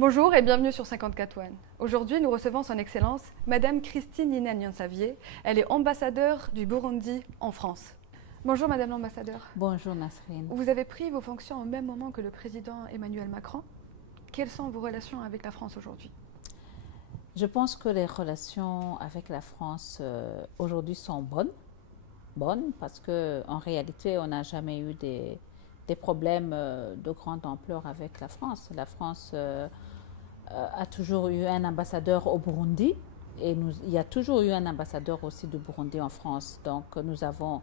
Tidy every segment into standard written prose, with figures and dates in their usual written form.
Bonjour et bienvenue sur 54 One. Aujourd'hui, nous recevons son Excellence, Madame Christine Nina Nyansavier. Elle est ambassadeur du Burundi en France. Bonjour Madame l'ambassadeur. Bonjour Nasrine. Vous avez pris vos fonctions au même moment que le président Emmanuel Macron. Quelles sont vos relations avec la France aujourd'hui? Je pense que les relations avec la France aujourd'hui sont bonnes parce qu'en réalité, on n'a jamais eu des problèmes de grande ampleur avec la France. La France a toujours eu un ambassadeur au Burundi et il y a toujours eu un ambassadeur aussi du Burundi en France. Donc nous avons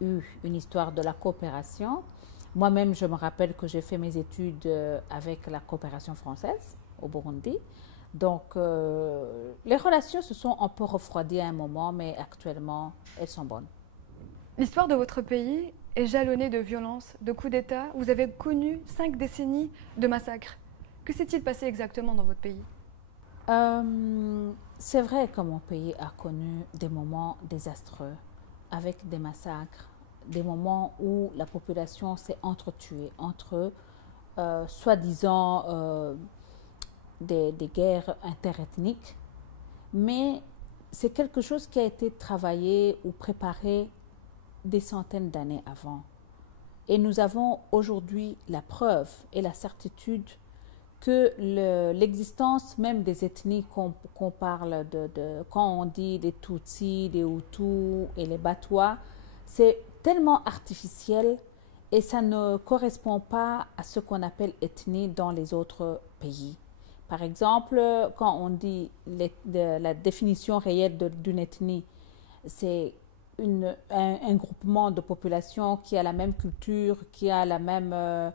eu une histoire de la coopération. Moi-même, je me rappelle que j'ai fait mes études avec la coopération française au Burundi. Donc les relations se sont un peu refroidies à un moment, mais actuellement, elles sont bonnes. L'histoire de votre pays est jalonnée de violences, de coups d'État. Vous avez connu 5 décennies de massacres. Que s'est-il passé exactement dans votre pays? C'est vrai que mon pays a connu des moments désastreux, avec des massacres, des moments où la population s'est entretuée entre eux, soi-disant des guerres interethniques. Mais c'est quelque chose qui a été travaillé ou préparé des centaines d'années avant. Et nous avons aujourd'hui la preuve et la certitude que l'existence même des ethnies qu'on parle quand on dit les Tutsis, les Hutus et les Batwa, c'est tellement artificiel et ça ne correspond pas à ce qu'on appelle ethnie dans les autres pays. Par exemple, quand on dit la définition réelle d'une ethnie, c'est un groupement de population qui a la même culture, qui a la même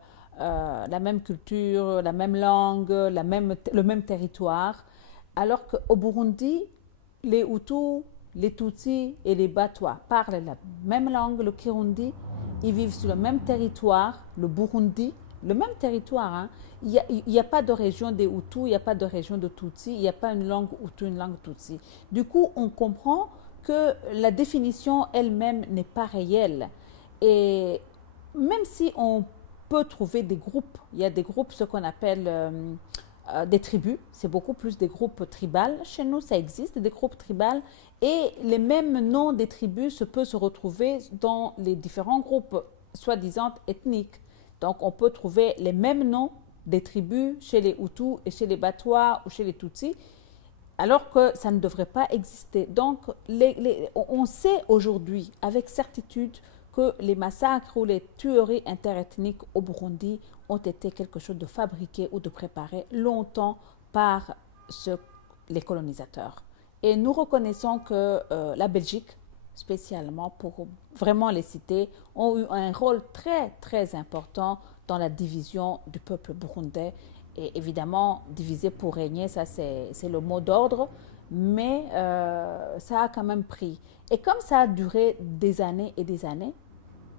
culture, la même langue, le même territoire. Alors qu'au Burundi, les Hutus, les Tutsis et les Batwa parlent la même langue, le Kirundi. Ils vivent sur le même territoire, le Burundi, le même territoire. Hein. Il n'y a pas de région des Hutus, il n'y a pas de région de Tutsis, il n'y a pas une langue Hutu, une langue Tutsi. Du coup, on comprend que la définition elle-même n'est pas réelle. Et même si on peut trouver des groupes, il y a des groupes, ce qu'on appelle des tribus, c'est beaucoup plus des groupes tribales. Chez nous, ça existe, des groupes tribales, et les mêmes noms des tribus peuvent se retrouver dans les différents groupes, soi-disant ethniques. Donc, on peut trouver les mêmes noms des tribus chez les Hutus et chez les Batwa ou chez les Tutsis, alors que ça ne devrait pas exister. Donc, on sait aujourd'hui avec certitude que les massacres ou les tueries interethniques au Burundi ont été quelque chose de fabriqué ou de préparé longtemps par les colonisateurs. Et nous reconnaissons que la Belgique, spécialement pour vraiment les citer, ont eu un rôle très très important dans la division du peuple burundais. Et évidemment, diviser pour régner, ça c'est le mot d'ordre, mais ça a quand même pris. Et comme ça a duré des années et des années,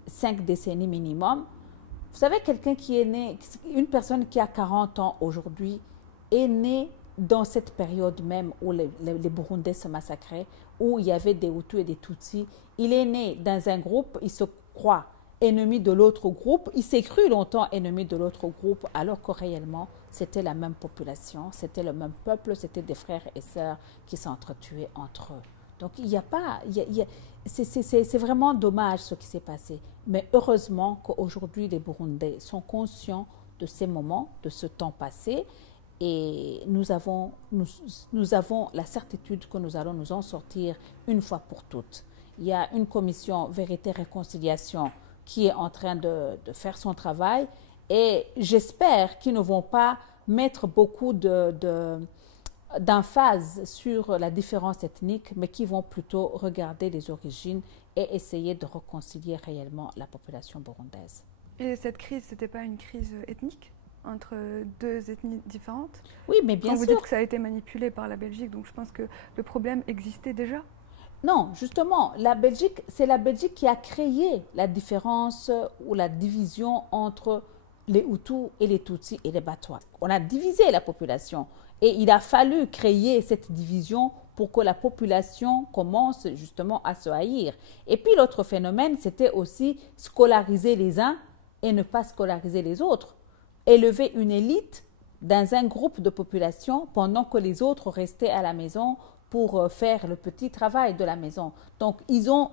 5 décennies minimum, vous savez, quelqu'un qui est né, une personne qui a 40 ans aujourd'hui, est née dans cette période même où les Burundais se massacraient, où il y avait des Hutus et des Tutsis. Il est né dans un groupe, il se croit ennemi de l'autre groupe, il s'est cru longtemps ennemi de l'autre groupe, alors que réellement, c'était la même population, c'était le même peuple, c'était des frères et sœurs qui s'entretuaient entre eux. Donc, il n'y a pas... c'est vraiment dommage ce qui s'est passé. Mais heureusement qu'aujourd'hui, les Burundais sont conscients de ces moments, de ce temps passé, et nous avons la certitude que nous allons nous en sortir une fois pour toutes. Il y a une commission Vérité-Réconciliation qui est en train de faire son travail, et j'espère qu'ils ne vont pas mettre beaucoup d'emphase sur la différence ethnique, mais qui vont plutôt regarder les origines et essayer de réconcilier réellement la population burundaise. Et cette crise, ce n'était pas une crise ethnique entre 2 ethnies différentes? Oui, mais bien sûr. Vous dites que ça a été manipulé par la Belgique, donc je pense que le problème existait déjà. Non, justement, c'est la Belgique qui a créé la différence ou la division entre les Hutus et les Tutsis et les Batwa. On a divisé la population et il a fallu créer cette division pour que la population commence justement à se haïr. Et puis l'autre phénomène, c'était aussi scolariser les uns et ne pas scolariser les autres. Élever une élite dans un groupe de population pendant que les autres restaient à la maison pour faire le petit travail de la maison. Donc, ils ont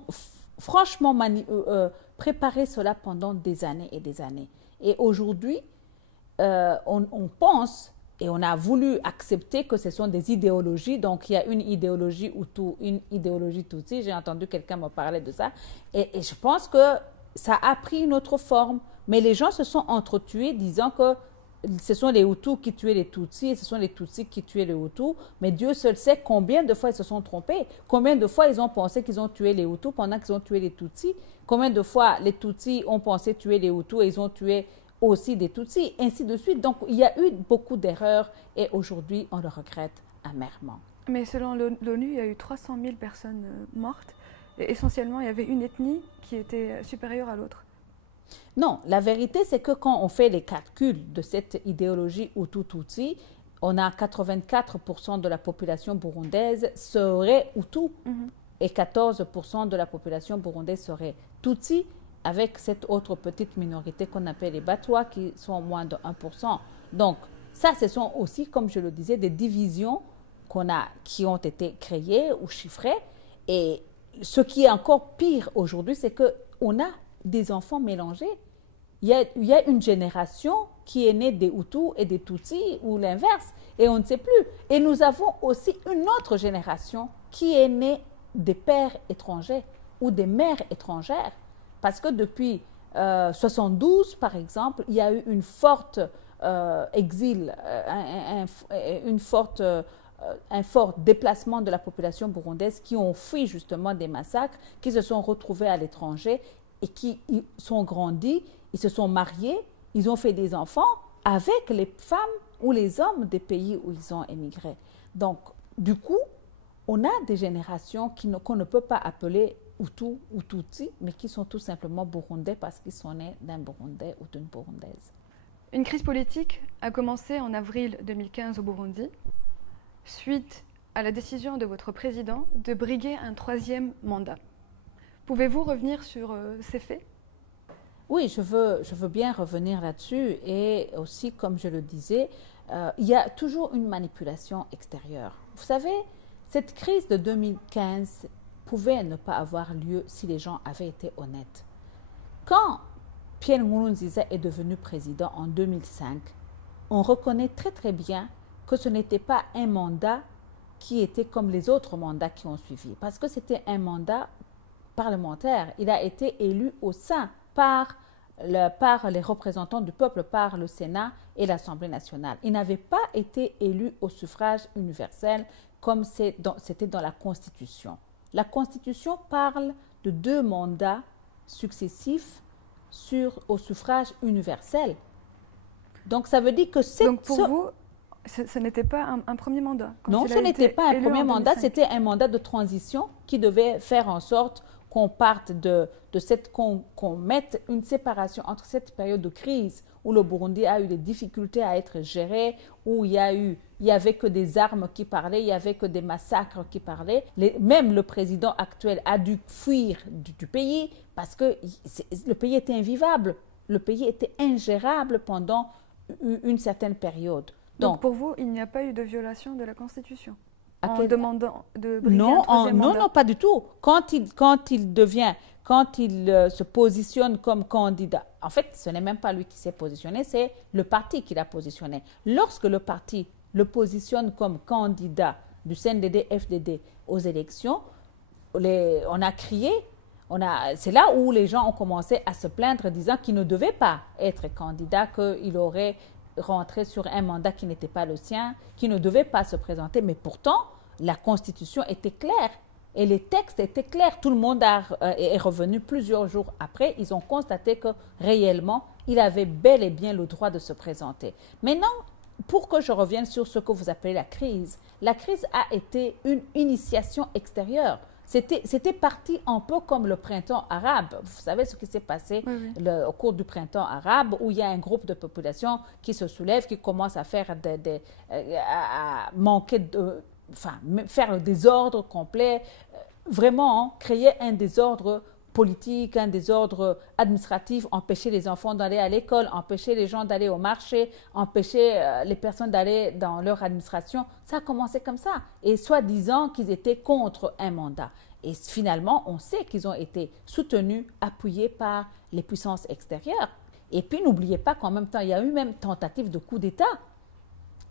franchement préparé cela pendant des années et des années. Et aujourd'hui, on pense et on a voulu accepter que ce sont des idéologies. Donc, il y a une idéologie Hutu, une idéologie Tutsi. J'ai entendu quelqu'un me parler de ça. Et je pense que ça a pris une autre forme. Mais les gens se sont entretués disant que ce sont les Hutus qui tuaient les Tutsis et ce sont les Tutsis qui tuaient les Hutus. Mais Dieu seul sait combien de fois ils se sont trompés. Combien de fois ils ont pensé qu'ils ont tué les Hutus pendant qu'ils ont tué les Tutsis. Combien de fois les Tutsis ont pensé tuer les Hutus et ils ont tué aussi des Tutsis, ainsi de suite. Donc, il y a eu beaucoup d'erreurs et aujourd'hui, on le regrette amèrement. Mais selon l'ONU, il y a eu 300 000 personnes mortes. Et essentiellement, il y avait une ethnie qui était supérieure à l'autre. Non, la vérité, c'est que quand on fait les calculs de cette idéologie Hutu-Tutsi, on a 84% de la population burundaise serait Hutu et 14% de la population burundaise serait Tutsi, avec cette autre petite minorité qu'on appelle les Batwa qui sont moins de 1%. Donc, ça, ce sont aussi, comme je le disais, des divisions qui ont été créées ou chiffrées. Et ce qui est encore pire aujourd'hui, c'est qu'on a des enfants mélangés. Il y a une génération qui est née des Hutus et des Tutsis ou l'inverse, et on ne sait plus. Et nous avons aussi une autre génération qui est née des pères étrangers ou des mères étrangères. Parce que depuis 1972, par exemple, il y a eu une forte exil, un fort déplacement de la population burundaise qui ont fui justement des massacres, qui se sont retrouvés à l'étranger et qui sont grandis, ils se sont mariés, ils ont fait des enfants avec les femmes ou les hommes des pays où ils ont émigré. Donc, du coup, on a des générations qu'on ne peut pas appeler Hutu ou Tutsi, mais qui sont tout simplement burundais parce qu'ils sont nés d'un Burundais ou d'une Burundaise. Une crise politique a commencé en avril 2015 au Burundi, suite à la décision de votre président de briguer un 3e mandat. Pouvez-vous revenir sur ces faits ? Oui, je veux bien revenir là-dessus. Et aussi, comme je le disais, il y a toujours une manipulation extérieure. Vous savez, cette crise de 2015 pouvait ne pas avoir lieu si les gens avaient été honnêtes. Quand Pierre Nkurunziza est devenu président en 2005, on reconnaît très très bien que ce n'était pas un mandat qui était comme les autres mandats qui ont suivi, parce que c'était un mandat parlementaire. Il a été élu au sein par les représentants du peuple, par le Sénat et l'Assemblée nationale. Il n'avait pas été élu au suffrage universel comme c'était dans la Constitution. La Constitution parle de 2 mandats successifs au suffrage universel. Donc, ça veut dire que Donc, pour vous, ce n'était pas un premier mandat? Non, ce n'était pas un premier mandat, c'était un mandat de transition qui devait faire en sorte qu'on parte qu'on mette une séparation entre cette période de crise où le Burundi a eu des difficultés à être géré, où il y avait que des armes qui parlaient, il y avait que des massacres qui parlaient. Même le président actuel a dû fuir du pays parce que le pays était invivable, le pays était ingérable pendant une certaine période. Donc pour vous, il n'y a pas eu de violation de la Constitution demandant de briguer un troisième mandat? Non, pas du tout. Quand il se positionne comme candidat, en fait, ce n'est même pas lui qui s'est positionné, c'est le parti qui l'a positionné. Lorsque le parti le positionne comme candidat du CNDD-FDD aux élections, on a crié, c'est là où les gens ont commencé à se plaindre disant qu'il ne devait pas être candidat, qu'il aurait rentré sur un mandat qui n'était pas le sien, qui ne devait pas se présenter. Mais pourtant, la Constitution était claire et les textes étaient clairs. Tout le monde est revenu plusieurs jours après. Ils ont constaté que réellement, il avait bel et bien le droit de se présenter. Maintenant, pour que je revienne sur ce que vous appelez la crise a été une initiation extérieure. C'était parti un peu comme le printemps arabe. Vous savez ce qui s'est passé au cours du printemps arabe, où il y a un groupe de population qui se soulève, qui commence à faire faire le désordre complet, vraiment créer un désordre politique, un désordre administratif, empêcher les enfants d'aller à l'école, empêcher les gens d'aller au marché, empêcher les personnes d'aller dans leur administration. Ça a commencé comme ça. Et soi-disant qu'ils étaient contre un mandat. Et finalement, on sait qu'ils ont été soutenus, appuyés par les puissances extérieures. Et puis, n'oubliez pas qu'en même temps, il y a eu même tentative de coup d'État.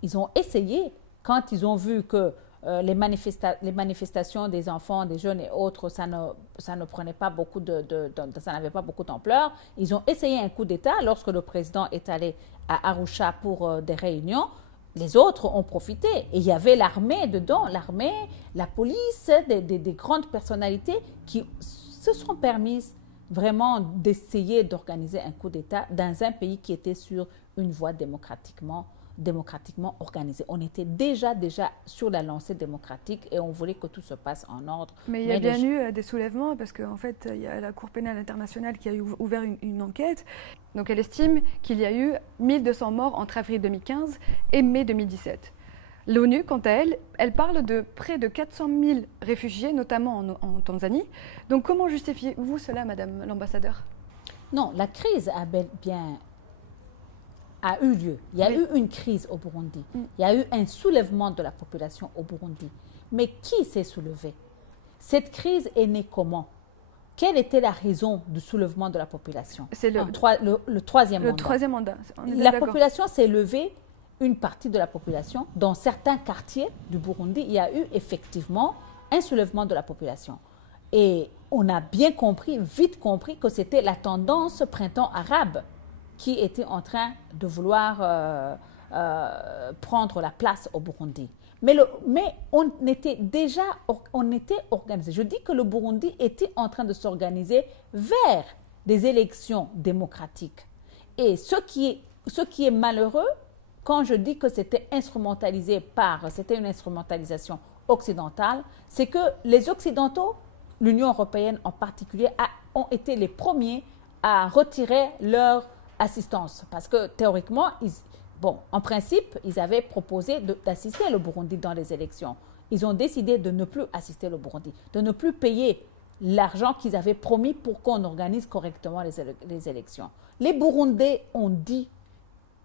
Ils ont essayé, quand ils ont vu que les manifestations des enfants, des jeunes et autres, ça ne prenait pas beaucoup ça n'avait pas beaucoup d'ampleur. Ils ont essayé un coup d'État lorsque le président est allé à Arusha pour des réunions. Les autres ont profité. Et il y avait l'armée dedans, l'armée, la police, des grandes personnalités qui se sont permises vraiment d'essayer d'organiser un coup d'État dans un pays qui était sur une voie démocratiquement organisée. On était déjà sur la lancée démocratique et on voulait que tout se passe en ordre. Mais il y a bien eu des soulèvements parce qu'en fait, il y a la Cour pénale internationale qui a ouvert une enquête. Donc elle estime qu'il y a eu 1200 morts entre avril 2015 et mai 2017. L'ONU, quant à elle, elle parle de près de 400 000 réfugiés, notamment en Tanzanie. Donc comment justifiez-vous cela, Madame l'ambassadeur? Non, la crise a bien eu lieu. Il y a eu une crise au Burundi. Il y a eu un soulèvement de la population au Burundi. Mais qui s'est soulevé? Cette crise est née comment? Quelle était la raison du soulèvement de la population? C'est le troisième mandat. Le troisième mandat. La population s'est levée, une partie de la population. Dans certains quartiers du Burundi, il y a eu effectivement un soulèvement de la population. Et on a bien compris, vite compris, que c'était la tendance printemps arabe qui était en train de vouloir prendre la place au Burundi. Mais on était organisé. Je dis que le Burundi était en train de s'organiser vers des élections démocratiques. Et ce qui est malheureux, quand je dis que c'était c'était une instrumentalisation occidentale, c'est que les Occidentaux, l'Union européenne en particulier, ont été les premiers à retirer leur assistance. Parce que théoriquement, en principe, ils avaient proposé d'assister le Burundi dans les élections. Ils ont décidé de ne plus assister le Burundi, de ne plus payer l'argent qu'ils avaient promis pour qu'on organise correctement les élections. Les Burundais ont dit,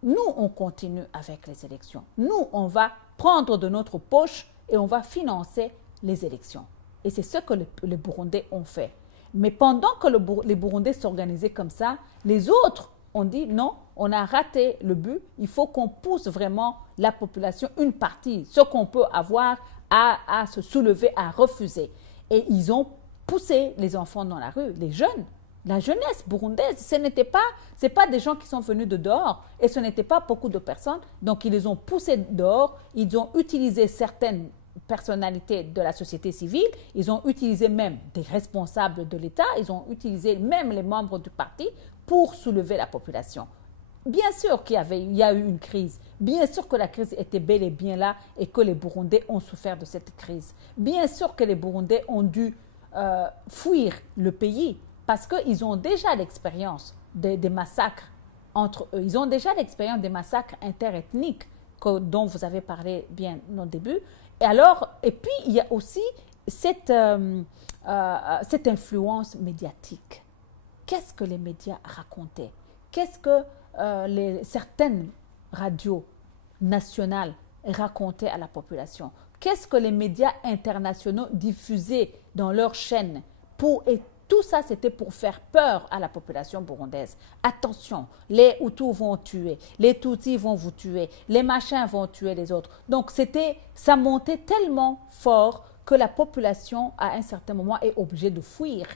nous, on continue avec les élections. Nous, on va prendre de notre poche et on va financer les élections. Et c'est ce que les Burundais ont fait. Mais pendant que les Burundais s'organisaient comme ça, les autres ont dit non, on a raté le but, il faut qu'on pousse vraiment la population, une partie, ce qu'on peut avoir, à se soulever, à refuser. Et ils ont poussé les enfants dans la rue, les jeunes, la jeunesse burundaise. C'est pas des gens qui sont venus de dehors et ce n'était pas beaucoup de personnes. Donc ils les ont poussés dehors, ils ont utilisé certaines personnalités de la société civile, ils ont utilisé même des responsables de l'État, ils ont utilisé même les membres du parti pour soulever la population. Bien sûr qu'il y a eu une crise. Bien sûr que la crise était bel et bien là et que les Burundais ont souffert de cette crise. Bien sûr que les Burundais ont dû fuir le pays parce qu'ils ont déjà l'expérience des massacres entre eux. Ils ont déjà l'expérience des massacres interethniques dont vous avez parlé bien au début. Et puis, il y a aussi cette influence médiatique. Qu'est-ce que les médias racontaient? Qu'est-ce que certaines radios nationales racontaient à la population? Qu'est-ce que les médias internationaux diffusaient dans leurs chaînes? Et tout ça, c'était pour faire peur à la population burundaise. Attention, les Hutus vont tuer, les Tutsis vont vous tuer, les machins vont tuer les autres. Donc, ça montait tellement fort que la population, à un certain moment, est obligée de fuir.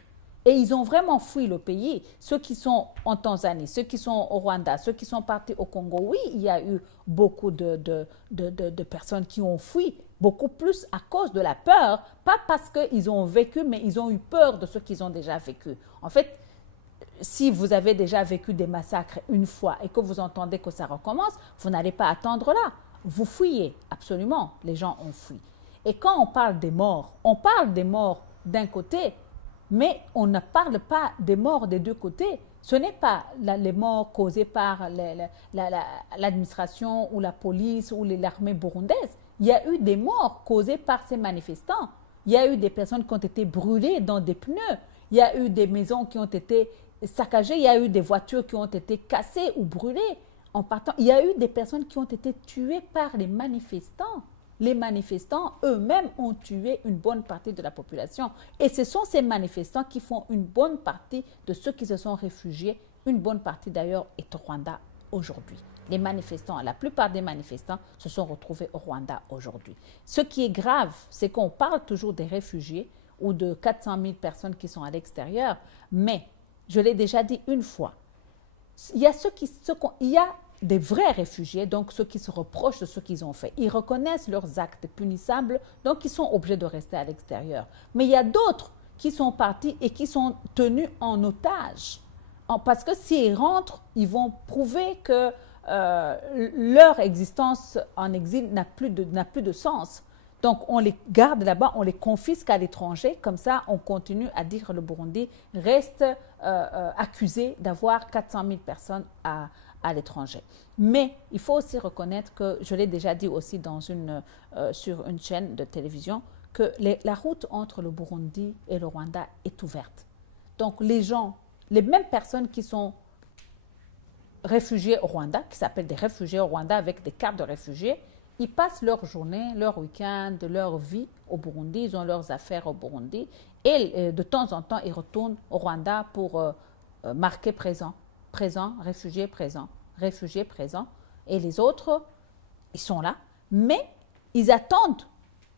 Et ils ont vraiment fui le pays. Ceux qui sont en Tanzanie, ceux qui sont au Rwanda, ceux qui sont partis au Congo, oui, il y a eu beaucoup de personnes qui ont fui, beaucoup plus à cause de la peur, pas parce qu'ils ont vécu, mais ils ont eu peur de ce qu'ils ont déjà vécu. En fait, si vous avez déjà vécu des massacres une fois et que vous entendez que ça recommence, vous n'allez pas attendre là. Vous fuyez, absolument, les gens ont fui. Et quand on parle des morts, on parle des morts d'un côté, mais on ne parle pas des morts des deux côtés. Ce n'est pas les morts causées par l'administration ou la police ou l'armée burundaise. Il y a eu des morts causées par ces manifestants. Il y a eu des personnes qui ont été brûlées dans des pneus. il y a eu des maisons qui ont été saccagées, il y a eu des voitures qui ont été cassées ou brûlées en partant. Il y a eu des personnes qui ont été tuées par les manifestants. Les manifestants eux-mêmes ont tué une bonne partie de la population. Et ce sont ces manifestants qui font une bonne partie de ceux qui se sont réfugiés. Une bonne partie d'ailleurs est au Rwanda aujourd'hui. Les manifestants, la plupart des manifestants se sont retrouvés au Rwanda aujourd'hui. Ce qui est grave, c'est qu'on parle toujours des réfugiés ou de 400 000 personnes qui sont à l'extérieur. Mais, je l'ai déjà dit une fois, il y a des vrais réfugiés, donc ceux qui se reprochent de ce qu'ils ont fait. Ils reconnaissent leurs actes punissables, donc ils sont obligés de rester à l'extérieur. Mais il y a d'autres qui sont partis et qui sont tenus en otage. Parce que s'ils rentrent, ils vont prouver que leur existence en exil n'a plus de sens. Donc on les garde là-bas, on les confisque à l'étranger, comme ça on continue à dire que le Burundi reste accusé d'avoir 400 000 personnes à l'étranger. Mais il faut aussi reconnaître que, je l'ai déjà dit aussi sur une chaîne de télévision, que la route entre le Burundi et le Rwanda est ouverte. Donc les gens, les mêmes personnes qui sont réfugiés au Rwanda, qui s'appellent des réfugiés au Rwanda avec des cartes de réfugiés, ils passent leur journée, leur week-end, leur vie au Burundi, ils ont leurs affaires au Burundi et de temps en temps, ils retournent au Rwanda pour marquer présent, réfugié présent. Et les autres, ils sont là, mais ils attendent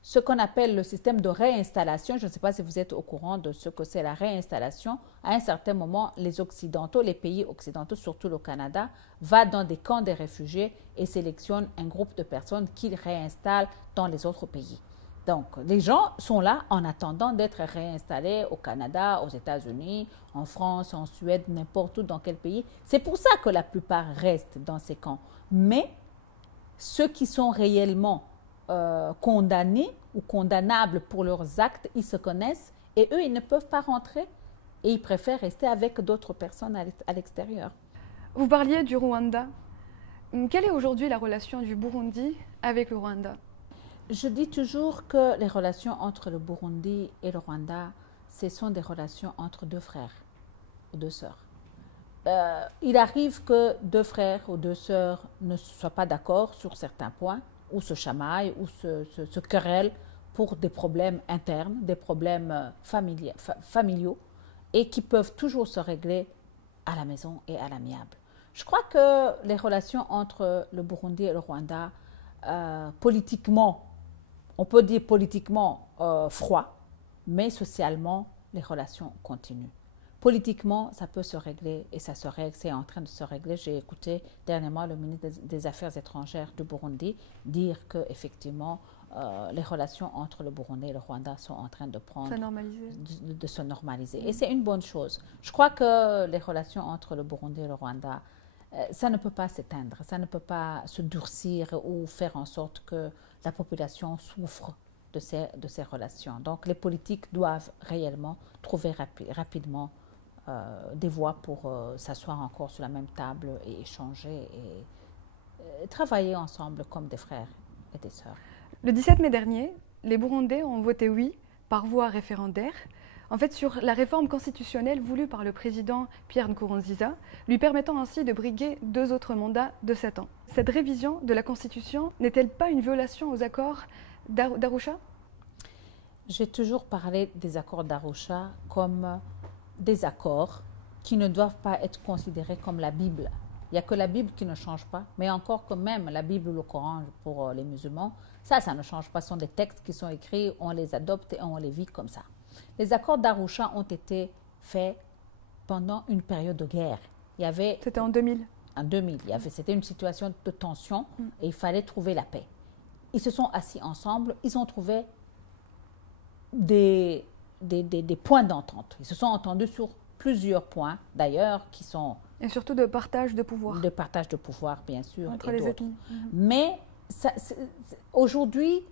ce qu'on appelle le système de réinstallation. Je ne sais pas si vous êtes au courant de ce que c'est la réinstallation. À un certain moment, les Occidentaux, les pays occidentaux, surtout le Canada, vont dans des camps des réfugiés et sélectionnent un groupe de personnes qu'ils réinstallent dans les autres pays. Donc, les gens sont là en attendant d'être réinstallés au Canada, aux États-Unis, en France, en Suède, n'importe où, dans quel pays. C'est pour ça que la plupart restent dans ces camps. Mais ceux qui sont réellement condamnés ou condamnables pour leurs actes, ils se connaissent et eux, ils ne peuvent pas rentrer et ils préfèrent rester avec d'autres personnes à l'extérieur. Vous parliez du Rwanda. Quelle est aujourd'hui la relation du Burundi avec le Rwanda ? Je dis toujours que les relations entre le Burundi et le Rwanda, ce sont des relations entre deux frères ou deux sœurs. Il arrive que deux frères ou deux sœurs ne soient pas d'accord sur certains points, ou se chamaillent, ou se querellent pour des problèmes internes, des problèmes familiaux, et qui peuvent toujours se régler à la maison et à l'amiable. Je crois que les relations entre le Burundi et le Rwanda, politiquement, on peut dire politiquement froid, mais socialement, les relations continuent. Politiquement, ça peut se régler et ça se règle, c'est en train de se régler. J'ai écouté dernièrement le ministre des Affaires étrangères du Burundi dire qu'effectivement, les relations entre le Burundi et le Rwanda sont en train de se normaliser. Et c'est une bonne chose. Je crois que les relations entre le Burundi et le Rwanda, ça ne peut pas s'éteindre, ça ne peut pas se durcir ou faire en sorte que la population souffre de ces relations. Donc les politiques doivent réellement trouver rapidement des voies pour s'asseoir encore sur la même table et échanger et travailler ensemble comme des frères et des sœurs. Le 17 mai dernier, les Burundais ont voté oui par voie référendaire, en fait sur la réforme constitutionnelle voulue par le président Pierre Nkurunziza, lui permettant ainsi de briguer 2 autres mandats de 7 ans. Cette révision de la Constitution n'est-elle pas une violation aux accords d'Arusha ? J'ai toujours parlé des accords d'Arusha comme des accords qui ne doivent pas être considérés comme la Bible. Il n'y a que la Bible qui ne change pas, mais encore que même la Bible ou le Coran pour les musulmans, ça ne change pas. Ce sont des textes qui sont écrits, on les adopte et on les vit comme ça. Les accords d'Arusha ont été faits pendant une période de guerre. C'était en 2000. En 2000, c'était une situation de tension et il fallait trouver la paix. Ils se sont assis ensemble, ils ont trouvé des points d'entente. Ils se sont entendus sur plusieurs points, d'ailleurs, qui sont... Et surtout de partage de pouvoir. De partage de pouvoir, bien sûr. Entre les ethnies. Mais aujourd'hui,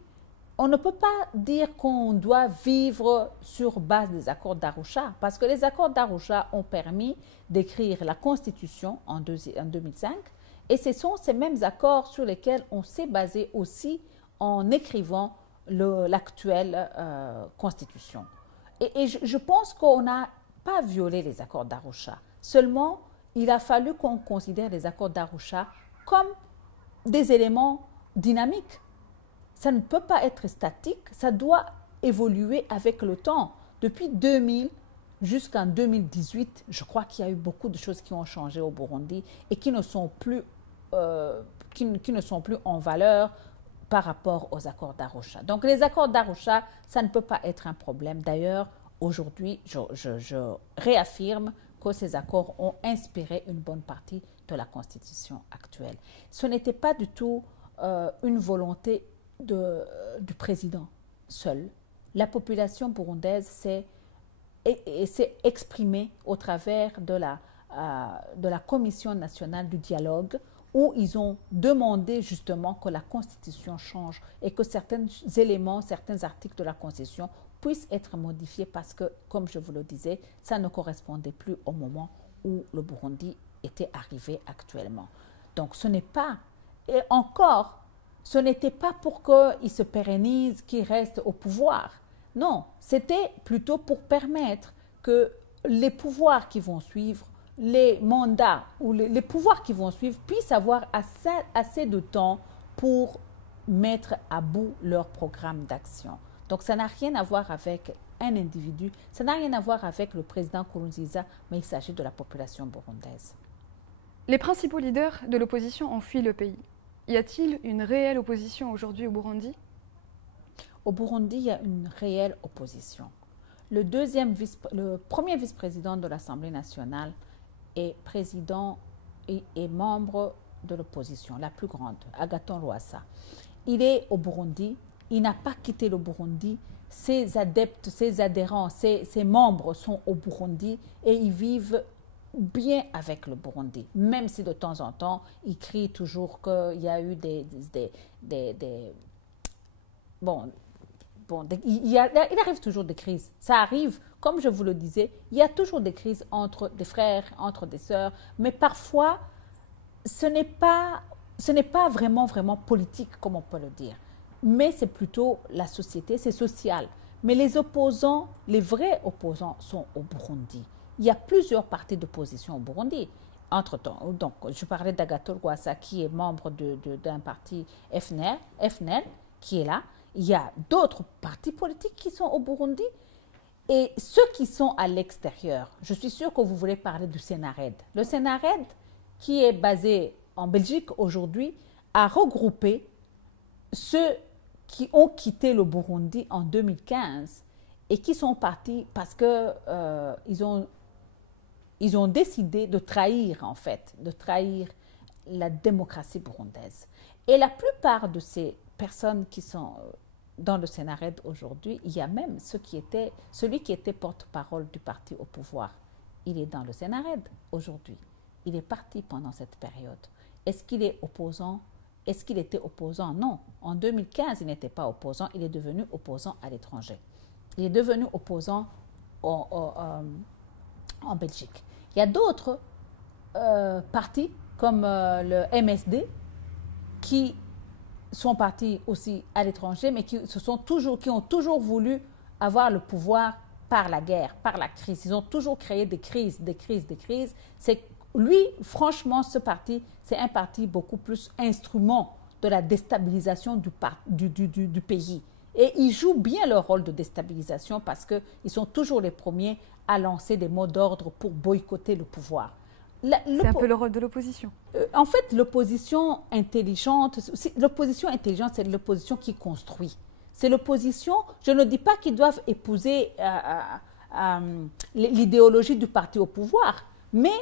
on ne peut pas dire qu'on doit vivre sur base des accords d'Arusha, parce que les accords d'Arusha ont permis d'écrire la Constitution en 2005, et ce sont ces mêmes accords sur lesquels on s'est basé aussi en écrivant l'actuelle Constitution. Et je pense qu'on a pas violé les accords d'Arusha. Seulement, il a fallu qu'on considère les accords d'Arusha comme des éléments dynamiques. Ça ne peut pas être statique, ça doit évoluer avec le temps. Depuis 2000 jusqu'en 2018, je crois qu'il y a eu beaucoup de choses qui ont changé au Burundi et qui ne sont plus, qui ne sont plus en valeur par rapport aux accords d'Arusha. Donc les accords d'Arusha, ça ne peut pas être un problème. D'ailleurs, aujourd'hui, je réaffirme que ces accords ont inspiré une bonne partie de la Constitution actuelle. Ce n'était pas du tout une volonté du président seul. La population burundaise s'est exprimée au travers de la Commission nationale du dialogue, où ils ont demandé justement que la Constitution change et que certains éléments, certains articles de la Constitution puissent être modifiés parce que, comme je vous le disais, ça ne correspondait plus au moment où le Burundi était arrivé actuellement. Donc ce n'est pas, et encore, ce n'était pas pour qu'il se pérennise, qu'il reste au pouvoir. Non, c'était plutôt pour permettre que les pouvoirs qui vont suivre, les mandats ou les pouvoirs qui vont suivre puissent avoir assez de temps pour mettre à bout leur programme d'action. Donc ça n'a rien à voir avec un individu, ça n'a rien à voir avec le président Nkurunziza, mais il s'agit de la population burundaise. Les principaux leaders de l'opposition ont fui le pays. Y a-t-il une réelle opposition aujourd'hui au Burundi? Au Burundi, il y a une réelle opposition. Le premier vice-président de l'Assemblée nationale est président et membre de l'opposition, la plus grande, Agathon Rwasa. Il est au Burundi, il n'a pas quitté le Burundi, ses adeptes, ses adhérents, ses membres sont au Burundi et ils vivent bien avec le Burundi, même si de temps en temps, ils crient toujours qu'il y a eu il arrive toujours des crises. Ça arrive, comme je vous le disais, il y a toujours des crises entre des frères, entre des sœurs, mais parfois, ce n'est pas vraiment politique, comme on peut le dire. Mais c'est plutôt la société, c'est social. Mais les opposants, les vrais opposants sont au Burundi. Il y a plusieurs partis d'opposition au Burundi. Entre-temps, donc, je parlais d'Agathon Rwasa, qui est membre d'un parti FNL, qui est là. Il y a d'autres partis politiques qui sont au Burundi. Et ceux qui sont à l'extérieur, je suis sûre que vous voulez parler du Sénarède. Le Sénarède, qui est basé en Belgique aujourd'hui, a regroupé ceux qui ont quitté le Burundi en 2015 et qui sont partis parce qu'ils ont décidé de trahir, en fait, la démocratie burundaise. Et la plupart de ces personnes qui sont dans le Sénarède aujourd'hui, il y a même celui qui était porte-parole du parti au pouvoir. Il est dans le Sénarède aujourd'hui. Il est parti pendant cette période. Est-ce qu'il est opposant? Est-ce qu'il était opposant? Non. En 2015, il n'était pas opposant. Il est devenu opposant à l'étranger. Il est devenu opposant en Belgique. Il y a d'autres partis comme le MSD qui sont partis aussi à l'étranger, mais qui ont toujours voulu avoir le pouvoir par la guerre, par la crise. Ils ont toujours créé des crises. Lui, franchement, ce parti, c'est un parti beaucoup plus instrument de la déstabilisation du pays. Et ils jouent bien leur rôle de déstabilisation parce qu'ils sont toujours les premiers à lancer des mots d'ordre pour boycotter le pouvoir. C'est un peu le rôle de l'opposition. En fait, l'opposition intelligente, c'est l'opposition qui construit. C'est l'opposition, je ne dis pas qu'ils doivent épouser l'idéologie du parti au pouvoir, mais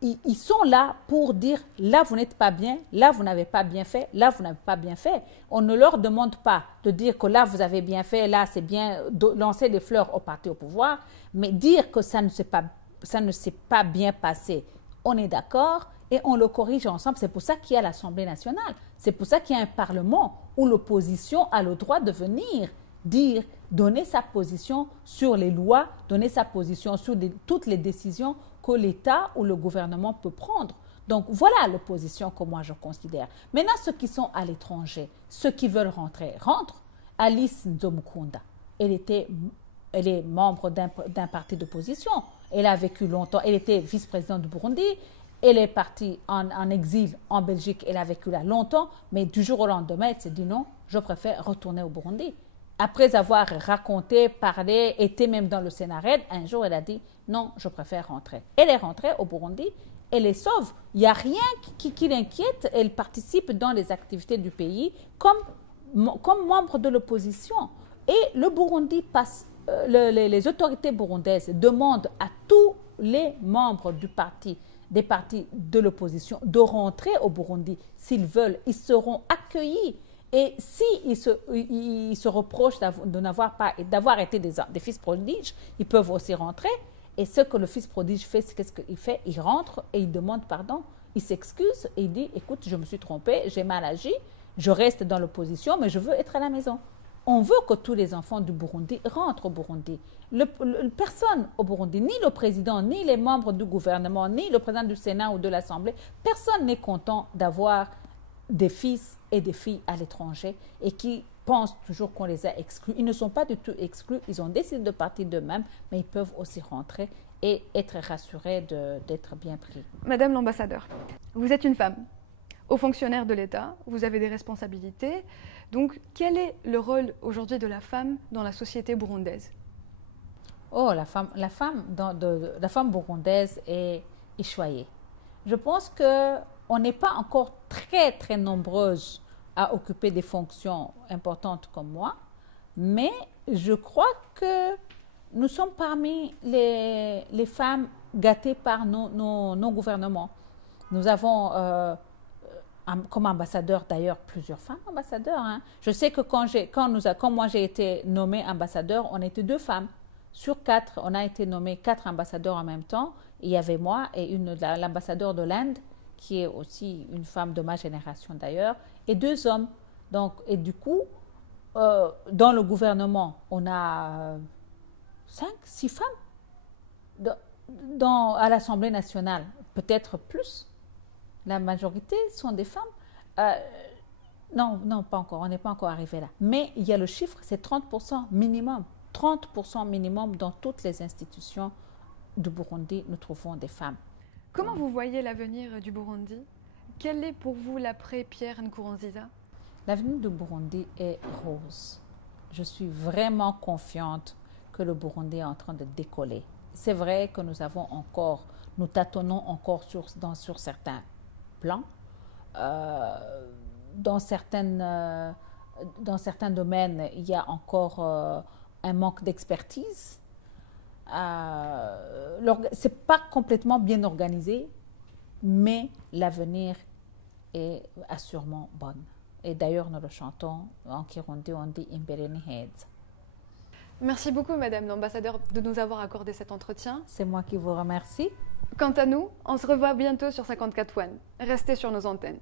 ils sont là pour dire, là vous n'êtes pas bien, là vous n'avez pas bien fait, là vous n'avez pas bien fait. On ne leur demande pas de dire que là vous avez bien fait, là c'est bien, lancer des fleurs au parti au pouvoir, mais dire que ça ne s'est pas bien passé. On est d'accord et on le corrige ensemble. C'est pour ça qu'il y a l'Assemblée nationale. C'est pour ça qu'il y a un Parlement où l'opposition a le droit de venir dire, donner sa position sur les lois, donner sa position sur toutes les décisions que l'État ou le gouvernement peut prendre. Donc voilà l'opposition que moi je considère. Maintenant, ceux qui sont à l'étranger, ceux qui veulent rentrer, rentrent. Alice Nzomukunda, elle est membre d'un parti d'opposition. Elle a vécu longtemps. Elle était vice-présidente du Burundi. Elle est partie en exil en Belgique. Elle a vécu là longtemps. Mais du jour au lendemain, elle s'est dit non, je préfère retourner au Burundi. Après avoir raconté, parlé, été même dans le Sénarède, un jour, elle a dit non, je préfère rentrer. Elle est rentrée au Burundi. Elle est sauve. Il n'y a rien qui l'inquiète. Elle participe dans les activités du pays comme membre de l'opposition. Et le Burundi passe, les autorités burundaises demandent à tous les membres du parti, des partis de l'opposition, de rentrer au Burundi. S'ils veulent, ils seront accueillis. Et s'ils se reprochent d'avoir été des fils prodiges, ils peuvent aussi rentrer. Et ce que le fils prodige fait, c'est qu'est-ce qu'il fait? Il rentre et il demande pardon. Il s'excuse et il dit, écoute, je me suis trompé, j'ai mal agi, je reste dans l'opposition, mais je veux être à la maison. On veut que tous les enfants du Burundi rentrent au Burundi. Personne au Burundi, ni le président, ni les membres du gouvernement, ni le président du Sénat ou de l'Assemblée, personne n'est content d'avoir des fils et des filles à l'étranger et qui pensent toujours qu'on les a exclus. Ils ne sont pas du tout exclus, ils ont décidé de partir d'eux-mêmes, mais ils peuvent aussi rentrer et être rassurés d'être bien pris. Madame l'ambassadeur, vous êtes une femme, haut fonctionnaire de l'État, vous avez des responsabilités. Donc, quel est le rôle aujourd'hui de la femme dans la société burundaise? Oh, la femme burundaise est choyée. Je pense qu'on n'est pas encore très, très nombreuses à occuper des fonctions importantes comme moi, mais je crois que nous sommes parmi les femmes gâtées par nos gouvernements. Nous avons, comme ambassadeurs d'ailleurs, plusieurs femmes ambassadeurs. Hein. Je sais que quand moi j'ai été nommée ambassadeur, on était 2 femmes. Sur 4, on a été nommés 4 ambassadeurs en même temps. Il y avait moi et l'ambassadeur de l'Inde, qui est aussi une femme de ma génération d'ailleurs, et 2 hommes. Donc, et du coup, dans le gouvernement, on a 5, 6 femmes. À l'Assemblée nationale, peut-être plus. La majorité sont des femmes. Non, pas encore. On n'est pas encore arrivé là. Mais il y a le chiffre, c'est 30% minimum. 30% minimum dans toutes les institutions du Burundi, nous trouvons des femmes. Comment vous voyez l'avenir du Burundi? Quel est pour vous l'après Pierre Nkurunziza? L'avenir du Burundi est rose. Je suis vraiment confiante que le Burundi est en train de décoller. C'est vrai que nous tâtonnons encore sur certains plans. Dans certains domaines, il y a encore un manque d'expertise. C'est pas complètement bien organisé, mais l'avenir est assurément bon. Et d'ailleurs, nous le chantons en Kirundi, on dit Imbereni Head. Merci beaucoup, Madame l'ambassadeur, de nous avoir accordé cet entretien. C'est moi qui vous remercie. Quant à nous, on se revoit bientôt sur 54 One. Restez sur nos antennes.